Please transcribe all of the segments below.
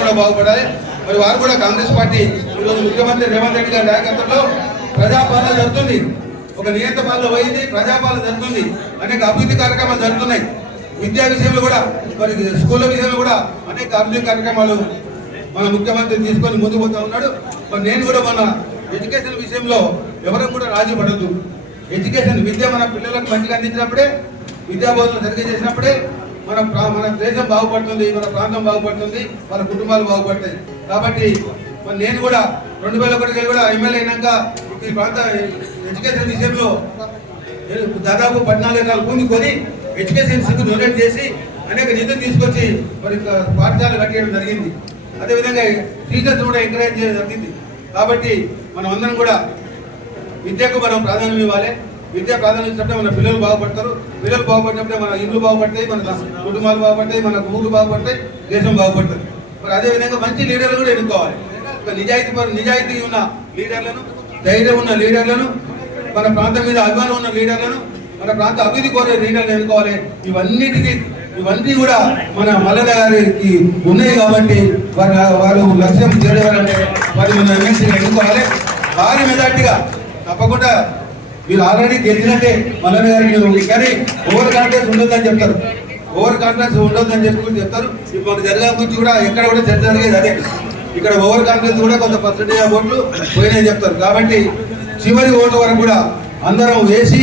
కూడా బాగుపడాలి. మరి వారు కూడా కాంగ్రెస్ పార్టీ ఈరోజు ముఖ్యమంత్రి రేవంత్ రెడ్డి గారి నాయకత్వంలో ప్రజాపాలన జరుగుతుంది. ఒక నియంత పాలన పోయింది ప్రజాపాలన జరుగుతుంది. అనేక అభివృద్ధి కార్యక్రమాలు జరుగుతున్నాయి. విద్యా విషయంలో కూడా మరి స్కూళ్ళ విషయంలో కూడా అనేక అభివృద్ధి కార్యక్రమాలు మన ముఖ్యమంత్రి తీసుకొని ముందుకు పోతా ఉన్నాడు. మరి నేను కూడా మన ఎడ్యుకేషన్ విషయంలో ఎవరం కూడా రాజీ పడద్దు. ఎడ్యుకేషన్ విద్య మన పిల్లలకు మంచిగా అందించినప్పుడే విద్యాబోధన సరిగ్గా చేసినప్పుడే మన ప్రా- మన దేశం బాగుపడుతుంది మన ప్రాంతం బాగుపడుతుంది మన కుటుంబాలు బాగుపడతాయి. కాబట్టి మరి నేను కూడా రెండు వేల ఒకటికి కూడా ఎమ్మెల్యే అయినాక ఈ ప్రాంత ఎడ్యుకేషన్ విషయంలో దాదాపు పద్నాలుగు ఎకరాలు భూమి కొని ఎడ్యుకేషన్ సిద్ధు డొనేట్ చేసి అనేక నిధులు తీసుకొచ్చి మరి పాఠశాలలు కట్టేయడం జరిగింది. అదేవిధంగా టీచర్స్ కూడా ఎంకరేజ్ చేయడం జరిగింది. కాబట్టి మనం అందరం కూడా విద్యకు మనం ప్రాధాన్యం ఇవ్వాలి. విద్య ప్రాధాన్యత మన పిల్లలు బాగుపడతారు. పిల్లలు బాగుపడినప్పుడే మన ఇల్లు బాగుపడతాయి మన కుటుంబాలు బాగుపడతాయి మన ఊళ్ళు బాగుపడతాయి దేశం బాగుపడుతుంది. మరి అదే విధంగా మంచి లీడర్లు కూడా ఎన్నుకోవాలి. నిజాయితీ పరు- నిజాయితీ ఉన్న లీడర్లను ధైర్యం ఉన్న లీడర్లను మన ప్రాంతం మీద అభిమానం ఉన్న లీడర్లను మన ప్రాంత అభివృద్ధి కోరే లీడర్లు ఎన్నుకోవాలి. ఇవన్నిటికీ ఇవన్నీ కూడా మన మల్లన్న గారికి ఉన్నాయి కాబట్టి వారు వారు లక్ష్యం చేరేవారంటే వారి మన ఎమ్మెల్సీని ఎన్నుకోవాలి. భారీ మెజార్టీగా తప్పకుండా మీరు ఆల్రెడీ గెలిచినట్టే మల్లన్న గారికి కానీ ఓవర్ కాన్ఫిడెన్స్ ఉండొద్దని చెప్తారు. ఓవర్ కాన్ఫిడెన్స్ ఉండొద్దని చెప్పి చెప్తారు. ఇప్పుడు మన గురించి కూడా ఎక్కడ కూడా చర్చ జరిగేది అదే ఇక్కడ ఓవర్ కాన్ఫిడెన్స్ కూడా కొంత పర్సెంటేజ్ ఆఫ్ ఓట్లు పోయినాయని చెప్తారు. కాబట్టి చివరి ఓట్ల వరకు కూడా అందరం వేసి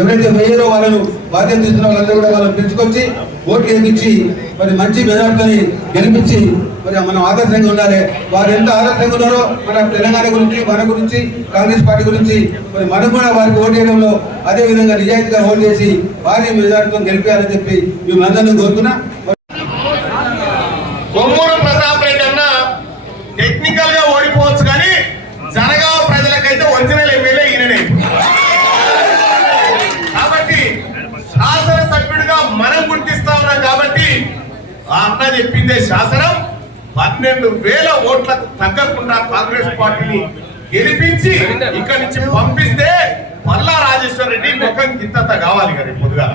ఎవరైతే వేయరో వాళ్ళను బాధ్యత తీసుకున్న వాళ్ళందరూ కూడా వాళ్ళని పిలుచుకొచ్చి ఓట్లు వేయించి మరి మంచి మెజార్టీని గెలిపించి మరి మనం ఆదర్శంగా ఉండాలి. వారు ఎంత ఆదర్శంగా ఉన్నారో మన తెలంగాణ గురించి మన గురించి కాంగ్రెస్ పార్టీ గురించి మరి మనం కూడా వారికి ఓటు వేయడంలో అదేవిధంగా నిజాయితీగా ఓటు చేసి భారీ మెజార్టీతో గెలిపించాలని చెప్పి మేము అందరినీ కోరుతున్నా కొమ్మూరు ప్రతాప్ రెడ్డి అన్న టెక్నికల్గా ఓడిపోవచ్చు కానీ జనగామ ప్రజలకైతే ఒరిజినల్ ఎమ్మెల్యే ఈయననే కాబట్టి శాసనసభ్యుడిగా మనం గుర్తిస్తా ఉన్నాం కాబట్టి ఆ అన్న చెప్పిందే శాసనం పన్నెండు వేల ఓట్లకు తగ్గకుండా కాంగ్రెస్ పార్టీని గెలిపించి ఇక్కడి నుంచి పంపిస్తే పల్లా రాజేశ్వర రెడ్డి ముఖం కింత కావాలి కదా పొద్దుగా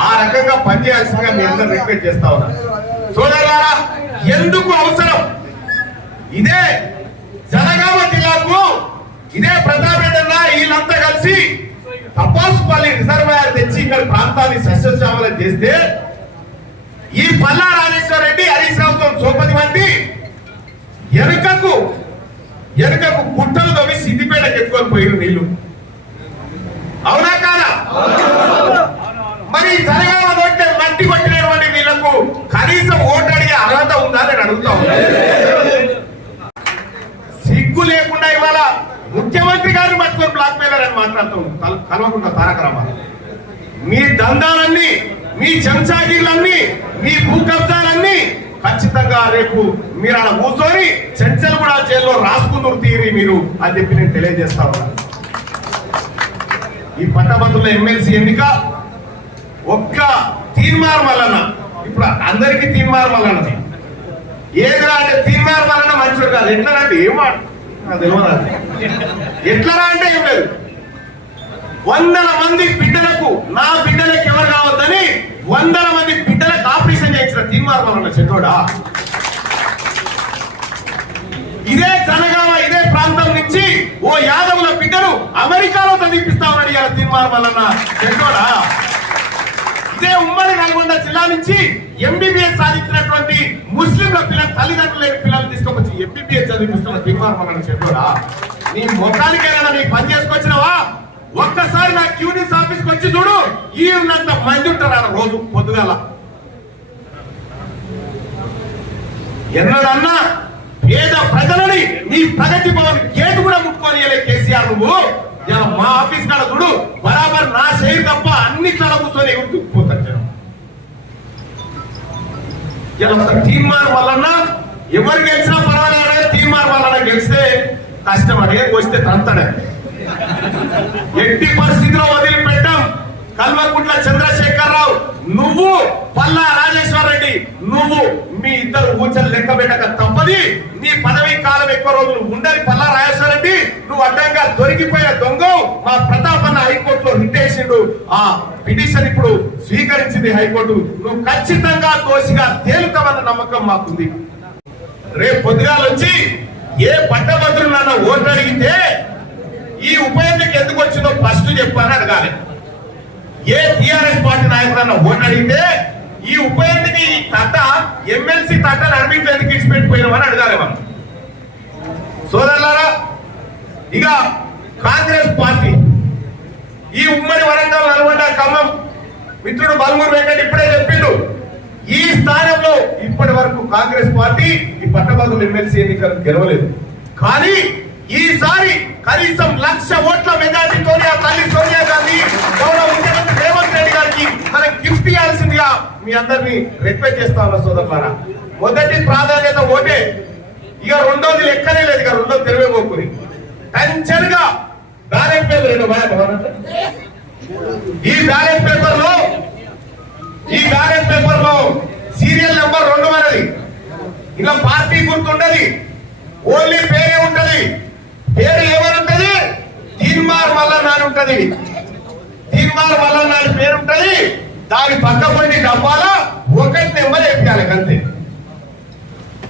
ఆ రకంగా పనిచేయాల్సిందిగా మీ అందరూ రిక్వెస్ట్ చేస్తా ఉన్నా. సోదరులారా ఎందుకు అవసరం? ఇదే జనగామ జిల్లాకు ఇదే ప్రతాప్ వీళ్ళంతా కలిసి తపాసుపల్లి రిజర్వాయర్ తెచ్చి ఇక్కడ ప్రాంతాన్ని సస్యశ్యామలం చేస్తే ఈ పల్లా రాజేశ్వర రెడ్డి చూపది మంది ఎనకకు ఎనకకు ఎరుకకు ఎరుకకు గుట్టలు తవ్వి సిద్దిపేటకి ఎత్తుకొని పోయిన నీళ్ళు. అవునా కాదా? మరి జరగాల కొట్టే మట్టి కొట్టినటువంటి వీళ్ళకు కనీసం ఓటు అడిగే అర్హత ఉందా నేను అడుగుతా సిగ్గు లేకుండా ఇవాళ ముఖ్యమంత్రి గారిని పట్టుకొని బ్లాక్ మెయిలర్ అని మాట్లాడుతూ కలవకుండా తారక రామారావు. మీ దందాలన్నీ మీ చెంచాగిర్లన్నీ మీ భూ ఖచ్చితంగా రేపు మీరు అలా కూర్చొని చెంచల్ కూడా జైల్లో రాసుకుందరు తీరి మీరు అని చెప్పి నేను తెలియజేస్తా ఉన్నాను ఈ పట్టభద్రుల ఎమ్మెల్సీ ఎన్నిక ఒక్క తీర్మానం వలన ఇప్పుడు అందరికీ తీర్మానం వలన. ఏదిరా అంటే తీర్మానం వలన మంచిది కాదు. ఎట్లా అంటే ఏం మాట తెలియదు అది. ఎట్లరా అంటే ఏం లేదు. వందల మంది బిడ్డలకు నా బిడ్డలకు ఎవరు కావద్దని వందల మంది బిడ్డలకు ఆపరేషన్ చేయించిన చెడ్డోడా ఇదే జనగామ ఇదే ప్రాంతం నుంచి ఓ యాదవుల బిడ్డను అమెరికాలో చదివిపిస్తామని అడిగారు తీర్మార్ మల్లన్న చెడ్డోడా ఇదే ఉమ్మడి నల్గొండ జిల్లా నుంచి ఎంబీబీఎస్ సాధించినటువంటి ముస్లింల పిల్లలు తల్లిదండ్రులు లేని పిల్లలు తీసుకొచ్చి ఎంబీబీఎస్ చదివిస్తున్న తీర్మానం మనం నీ మొత్తానికైనా నీ పని చేసుకొచ్చినవా? ఒక్కసారి నా క్యూనిస్ ఆఫీస్కి వచ్చి చూడు ఈ ఉన్నంత మంది ఉంటారు ఆడ రోజు పొద్దుగాల. ఎన్నడన్నా పేద ప్రజలని నీ ప్రగతి భవన్ గేట్ కూడా ముట్టుకొని కేసీఆర్ నువ్వు. ఇలా మా ఆఫీస్ కాడ చూడు బరాబర్ నా షేర్ తప్ప అన్ని కాడ కూర్చొని ఎగురుతుపోతారు జనం. ఇలా తీర్మానం వలన ఎవరు గెలిచినా పర్వాలేదు తీర్మానం వలన గెలిస్తే కష్టం అడిగే వస్తే తంతడే ఎట్టి పరిస్థితిలో వదిలిపెట్టాం. కల్వకుంట్ల చంద్రశేఖర్ రావు నువ్వు పల్లా రాజేశ్వర రెడ్డి నువ్వు మీ ఇద్దరు ఊచలు లెక్క పెట్టక తప్పది. నీ పదవి కాలం ఎక్కువ రోజులు ఉండని పల్లా రాజేశ్వరరెడ్డి నువ్వు అడ్డంగా దొరికిపోయిన దొంగ మా ప్రతాప్ అన్న హైకోర్టులో రిట్ వేసిండు. ఆ పిటిషన్ ఇప్పుడు స్వీకరించింది హైకోర్టు. నువ్వు ఖచ్చితంగా దోషిగా తేలుతావన్న నమ్మకం మాకుంది. రేపు పొద్దుగాల వచ్చి ఏ పట్టభద్రులు నన్ను ఓట్లు అడిగితే ఈ ఉప ఎన్నిక ఎందుకు వచ్చిందో ఫస్ట్ చెప్పని అడగాలి. ఏ టిఆర్ఎస్ పార్టీ నాయకుడు అన్న ఓట్లు అడిగితే ఈ ఉప ఎన్నిక ఈ తట్ట ఎమ్మెల్సీ తట్ట నడిపించి ఎందుకు ఇచ్చిపెట్టిపోయినామని అడగాలి మనం. సోదరులారా ఇక కాంగ్రెస్ పార్టీ ఈ ఉమ్మడి వరంగల్ నల్గొండ ఖమ్మం మిత్రుడు బల్మూరు వెంకట ఇప్పుడే చెప్పిండు. ఈ స్థానంలో ఇప్పటి వరకు కాంగ్రెస్ పార్టీ ఈ పట్టభద్రులు ఎమ్మెల్సీ ఎన్నికలు గెలవలేదు. కానీ ఈసారి కనీసం లక్ష ఓట్ల మెజార్టీతో ఆ తల్లి సోనియా గాంధీ గౌరవ ముఖ్యమంత్రి రేవంత్ రెడ్డి గారికి మనం గిఫ్ట్ ఇవ్వాల్సిందిగా మీ అందరినీ రిక్వెస్ట్ చేస్తా ఉన్నా సోదరులారా. మొదటి ప్రాధాన్యత ఓటే. ఇక రెండోది లెక్కనే లేదు ఇక రెండోది తెరవేపోకుని టెన్షన్గా బ్యాలెట్ పేపర్ రెండు బాగా ఈ బ్యాలెట్ పేపర్లో ఈ బ్యాలెట్ పేపర్లో సీరియల్ నెంబర్ రెండు మనది. ఇలా పార్టీ గుర్తుంటది ఓన్లీ పేరే ఉంటది. పేరు ఏమనుంటది? తీర్మార్ మల్లన్నాని ఉంటది తీర్మార్ మల్లన్నాని నాని పేరు ఉంటది దాని పక్క పండి డబ్బాలో ఒకటి నెంబర్ వేపించాలి అంతే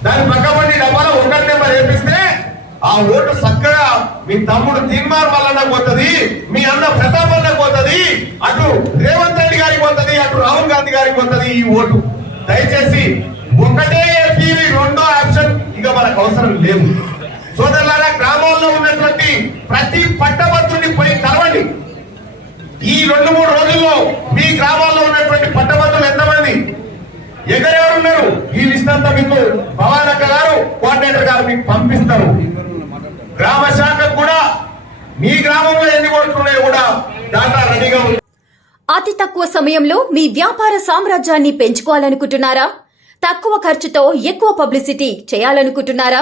దాని పక్క పండి డబ్బాలో ఒకటి నెంబర్ వేపిస్తే ఆ ఓటు చక్కగా మీ తమ్ముడు తీర్మార్ మల్లన్న పోతుంది మీ అన్న ప్రతాప్ అన్న పోతుంది అటు రేవంత్ రెడ్డి గారికి పోతుంది అటు రాహుల్ గాంధీ గారికి పోతుంది ఈ ఓటు. దయచేసి ఒకటే ఏపీ రెండో ఆప్షన్ ఇక మనకు అవసరం లేదు. సోదరులారా గ్రామాల్లో ఉన్నటువంటి ప్రతి పట్టభద్రుని పోయి కలవండి. ఈ రెండు మూడు రోజుల్లో మీ గ్రామాల్లో ఉన్నటువంటి పట్టభద్రులు ఎంతమంది? ఎగరెవరున్నారు ఈ లిస్ట్ అంతా మీకు భవానక్క గారు కోఆర్డినేటర్ గారు మీకు పంపిస్తారు. గ్రామ శాఖ కూడా మీ గ్రామంలో ఎన్ని కోట్లున్నాయో కూడా డాటా రెడీగా ఉంది. అతి తక్కువ సమయంలో మీ వ్యాపార సామ్రాజ్యాన్ని పెంచుకోవాలనుకుంటున్నారా? తక్కువ ఖర్చుతో ఎక్కువ పబ్లిసిటీ చేయాలనుకుంటున్నారా?